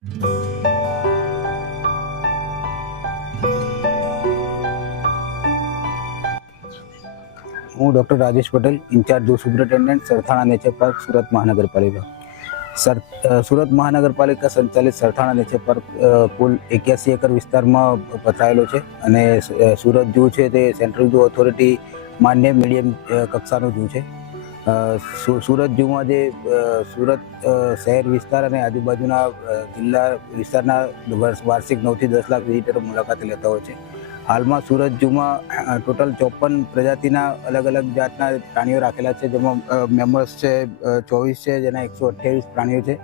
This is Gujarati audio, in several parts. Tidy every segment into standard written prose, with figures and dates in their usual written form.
હું doctor Rajesh Patel, incharge zoo superintendent, Sarthana nature park, Surat મહાનગરપાલિકા. સુરત મહાનગરપાલિકા સંચાલિત સરથાણા નેચર પાર્ક કુલ 81 એકર વિસ્તારમાં પથરાયેલો છે અને સુરત ઝૂ છે તે સેન્ટ્રલ ઝૂ ઓથોરિટી માન્ય મીડિયમ કક્ષાનો ઝૂ છે. સુરત ઝૂમાં જે સુરત શહેર વિસ્તાર અને આજુબાજુના જિલ્લા વિસ્તારના વાર્ષિક 9 થી 10 લાખ વિઝિટરો મુલાકાત લેતા હોય છે. હાલમાં સુરત ઝૂમાં ટોટલ 54 પ્રજાતિના અલગ અલગ જાતના પ્રાણીઓ રાખેલા છે, જેમાં મેમલ્સ છે 24 છે, જેના 128 પ્રાણીઓ છે.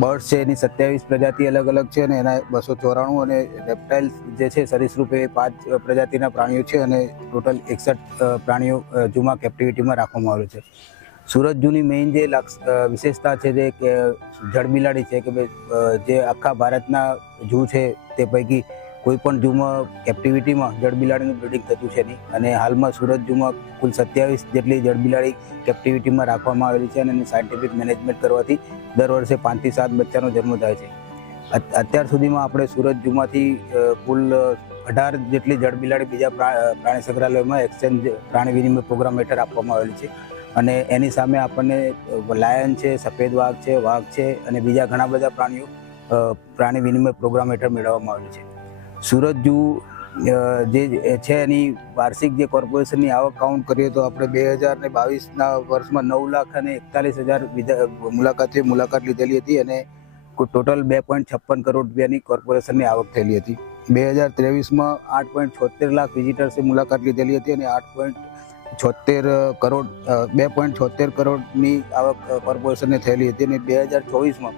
બર્ડ્સ છે એની 27 પ્રજાતિ અલગ અલગ છે અને એના 294, અને રેપ્ટાઇલ્સ જે છે સરીસૃપ એ 5 પ્રજાતિના પ્રાણીઓ છે અને ટોટલ 61 પ્રાણીઓ ઝૂમાં કેપ્ટિવિટીમાં રાખવામાં આવેલું છે. સુરત ઝૂની મેઇન જે વિશેષતા છે જે જળબિલાડી છે કે જે આખા ભારતના ઝૂ છે તે પૈકી કોઈ પણ ઝૂમાં કેપ્ટિવિટીમાં જળબિલાડીનું બ્રીડિંગ થતું છે નહીં, અને હાલમાં સુરત ઝૂમાં કુલ 27 જેટલી જળબિલાડી કેપ્ટિવિટીમાં રાખવામાં આવેલી છે અને એનું સાયન્ટિફિક મેનેજમેન્ટ કરવાથી દર વર્ષે 5 થી 7 બચ્ચાનો જન્મ થાય છે. અત્યાર સુધીમાં આપણે સુરત ઝૂમાંથી કુલ 18 જેટલી જળબિલાડી બીજા પ્રાણી સંગ્રહાલયોમાં એક્સચેન્જ પ્રાણી વિનિમય પ્રોગ્રામ હેઠળ આપવામાં આવેલી છે, અને એની સામે આપણને લાયન છે, સફેદ વાઘ છે અને બીજા ઘણા બધા પ્રાણીઓ પ્રાણી વિનિમય પ્રોગ્રામ હેઠળ મેળવવામાં આવેલી છે. સુરત ઝૂ જે છે એની વાર્ષિક જે કોર્પોરેશનની આવક કાઉન્ટ કરીએ તો આપણે 2022ના વર્ષમાં 9,41,000 મુલાકાત લીધેલી હતી અને ટોટલ 2.56 કરોડ રૂપિયાની કોર્પોરેશનની આવક થયેલી હતી. 2023માં 8.76 લાખ વિઝિટર્સે મુલાકાત લીધેલી હતી અને 2.76 કરોડની આવક કોર્પોરેશનને થયેલી હતી. અને 2024માં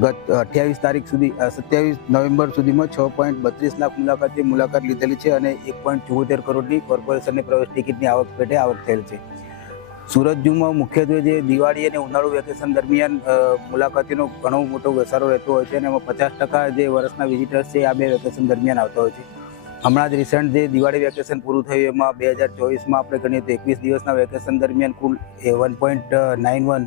ગત 27 નવેમ્બર સુધીમાં 6.32 લાખ મુલાકાત લીધેલી છે અને 1.74 કરોડની કોર્પોરેશનની પ્રવેશ ટિકિટની આવક પેટે આવક થયેલ છે. સુરત ઝૂમાં મુખ્યત્વે જે દિવાળી અને ઉનાળુ વેકેશન દરમિયાન મુલાકાતીનો ઘણો મોટો ઘસારો રહેતો હોય છે અને એમાં 50% જે વર્ષના વિઝિટર્સ છે આ બે વેકેશન દરમિયાન આવતા હોય છે. હમણાં જ રિસન્ટ જે દિવાળી વેકેશન પૂરું થયું એમાં 2024માં આપણે ગણીએ તો 21 દિવસના વેકેશન દરમિયાન કુલ 1.91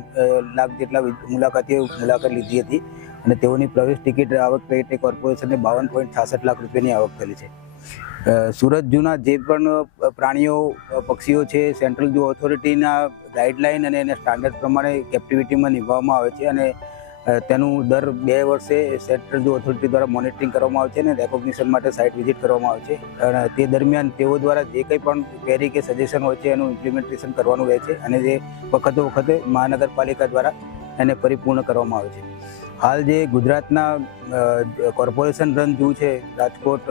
લાખ જેટલા મુલાકાતીઓ મુલાકાત લીધી હતી અને તેઓની પ્રવેશ ટિકિટ આવક પેટે કોર્પોરેશનને 52.66 લાખ રૂપિયાની આવક થયેલી છે. સુરત ઝૂના જે પણ પ્રાણીઓ પક્ષીઓ છે સેન્ટ્રલ ઝૂ ઓથોરિટીના ગાઈડલાઇન અને એના સ્ટાન્ડર્ડ પ્રમાણે કેપ્ટિવિટીમાં નિભાવવામાં આવે છે અને તેનું દર 2 વર્ષે સેન્ટ્રલ ઝૂ ઓથોરિટી દ્વારા મોનિટરિંગ કરવામાં આવે છે અને રેકોગ્નિશન માટે સાઇટ વિઝિટ કરવામાં આવે છે, અને તે દરમિયાન તેઓ દ્વારા જે કંઈ પણ ક્વેરી કે સજેશન હોય છે એનું ઇમ્પ્લિમેન્ટેશન કરવાનું રહે છે અને જે વખતે મહાનગરપાલિકા દ્વારા એને પરિપૂર્ણ કરવામાં આવે છે. હાલ જે ગુજરાતના કોર્પોરેશન રન ઝૂ છે રાજકોટ,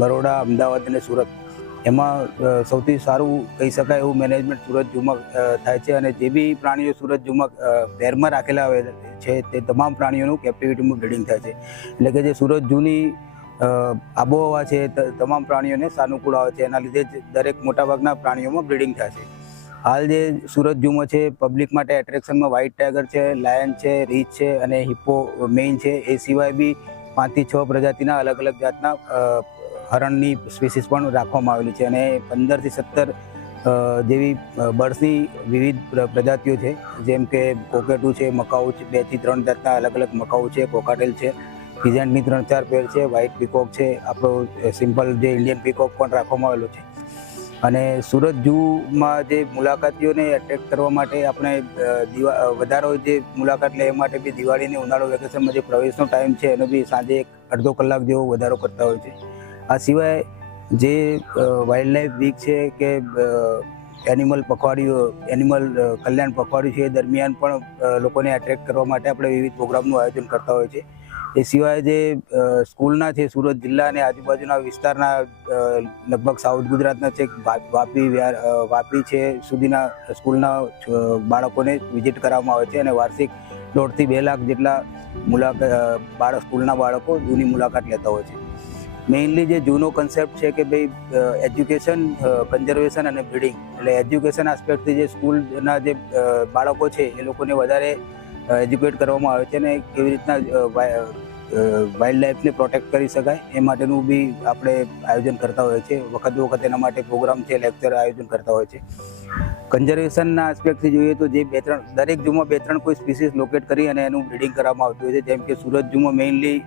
બરોડા, અમદાવાદ અને સુરત, એમાં સૌથી સારું કહી શકાય એવું મેનેજમેન્ટ સુરત ઝૂમાં થાય છે અને જે બી પ્રાણીઓ સુરત ઝૂમાં પેરમાં રાખેલા છે તે તમામ પ્રાણીઓનું કેપ્ટિવિટીમાં બ્રીડિંગ થાય છે. એટલે કે જે સુરત ઝૂની આબોહવા છે તમામ પ્રાણીઓને સાનુકૂળ આવે છે, એના લીધે જ દરેક મોટાભાગના પ્રાણીઓમાં બ્રીડિંગ થાય છે. હાલ જે સુરત ઝૂમાં છે પબ્લિક માટે એટ્રેક્શનમાં વ્હાઇટ ટાઈગર છે, લાયન છે, રીચ છે અને હિપ્પો મેઇન છે. એ સિવાય બી 5 થી 6 પ્રજાતિના અલગ અલગ જાતના હરણની સ્પીસીસ પણ રાખવામાં આવેલી છે અને 15 થી 17 જેવી બર્ડ્સની વિવિધ પ્રજાતિઓ છે, જેમ કે કોકેટુ છે, મકાઉ છે, 2 થી 3 જાતના અલગ અલગ મકાઉ છે, કોકાટેલ છે, ફિઝન્ટની 3-4 પેર છે, વ્હાઇટ પીકોક છે, આપણો સિમ્પલ જે ઇન્ડિયન પીકોક પણ રાખવામાં આવેલો છે. અને સુરત ઝૂમાં જે મુલાકાતીઓને એટ્રેક્ટ કરવા માટે આપણે વધારો જે મુલાકાત લે એ માટે બી દિવાળી અને ઉનાળુ વેકેશનમાં જે પ્રવેશનો ટાઈમ છે એનો બી સાંજે 1.5 કલાક જેવો વધારો કરતા હોય છે. આ સિવાય જે વાઇલ્ડ લાઈફ વીક છે કે એનિમલ કલ્યાણ પખવાડિયું છે એ દરમિયાન પણ લોકોને એટ્રેક્ટ કરવા માટે આપણે વિવિધ પ્રોગ્રામનું આયોજન કરતા હોય છે. એ સિવાય જે સ્કૂલના છે સુરત જિલ્લા અને આજુબાજુના વિસ્તારના લગભગ સાઉથ ગુજરાતના છે વાપી છે સુધીના સ્કૂલના બાળકોને વિઝિટ કરવામાં આવે છે અને વાર્ષિક 1.5 થી 2 લાખ જેટલા સ્કૂલના બાળકો ઝૂની મુલાકાત લેતા હોય છે. મેઇનલી જે ઝૂનો કન્સેપ્ટ છે કે ભાઈ એજ્યુકેશન, કન્ઝર્વેશન અને બ્રીડિંગ, એટલે એજ્યુકેશન આસ્પેક્ટથી જે સ્કૂલના જે બાળકો છે એ લોકોને વધારે એજ્યુકેટ કરવામાં આવે છે અને કેવી રીતના વાઇલ્ડ લાઈફને પ્રોટેક્ટ કરી શકાય એ માટેનું બી આપણે આયોજન કરતા હોઈએ છીએ. વખત એના માટે પ્રોગ્રામ છે, લેક્ચર આયોજન કરતા હોય છે. કન્ઝર્વેશનના આસ્પેક્ટથી જોઈએ તો જે દરેક ઝૂમાં 2-3 કોઈ સ્પીસીસ લોકેટ કરી અને એનું બ્રીડિંગ કરવામાં આવતું હોય છે. જેમ કે સુરત ઝૂમાં મેઇનલી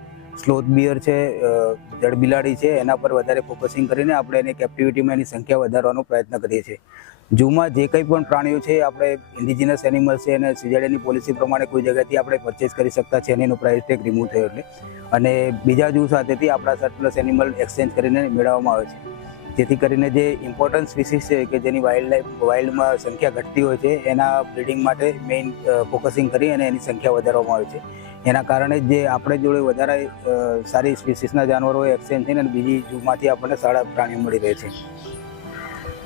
સ્લોથ બિયર છે, જળબિલાડી છે, એના પર વધારે ફોકસિંગ કરીને આપણે એની કેપ્ટિવિટીમાં એની સંખ્યા વધારવાનો પ્રયત્ન કરીએ છીએ. ઝૂમાં જે કંઈ પણ પ્રાણીઓ છે આપણે ઇન્ડિજિનસ એનિમલ્સ છે અને સીઝેડની પોલિસી પ્રમાણે કોઈ જગ્યાથી આપણે પરચેસ કરી શકતા છે અને એનો પ્રાઇસ ટેગ રિમૂવ થયો એટલે, અને બીજા ઝૂ સાથેથી આપણા સરપ્લસ એનિમલ એક્સચેન્જ કરીને મેળવવામાં આવે છે. જેથી કરીને જે ઇમ્પોર્ટન્ટ સ્પીસીસ છે કે જેની વાઇલ્ડમાં સંખ્યા ઘટતી હોય છે એના બ્રીડિંગ માટે મેઇન ફોકસિંગ કરી અને એની સંખ્યા વધારવામાં આવે છે. એના કારણે જે આપણે જોડે વધારે સારી સ્પીસીસના જાનવરો એક્સચેન્જ થઈને બીજી ઝૂમાંથી આપણને સારા પ્રાણીઓ મળી રહે છે.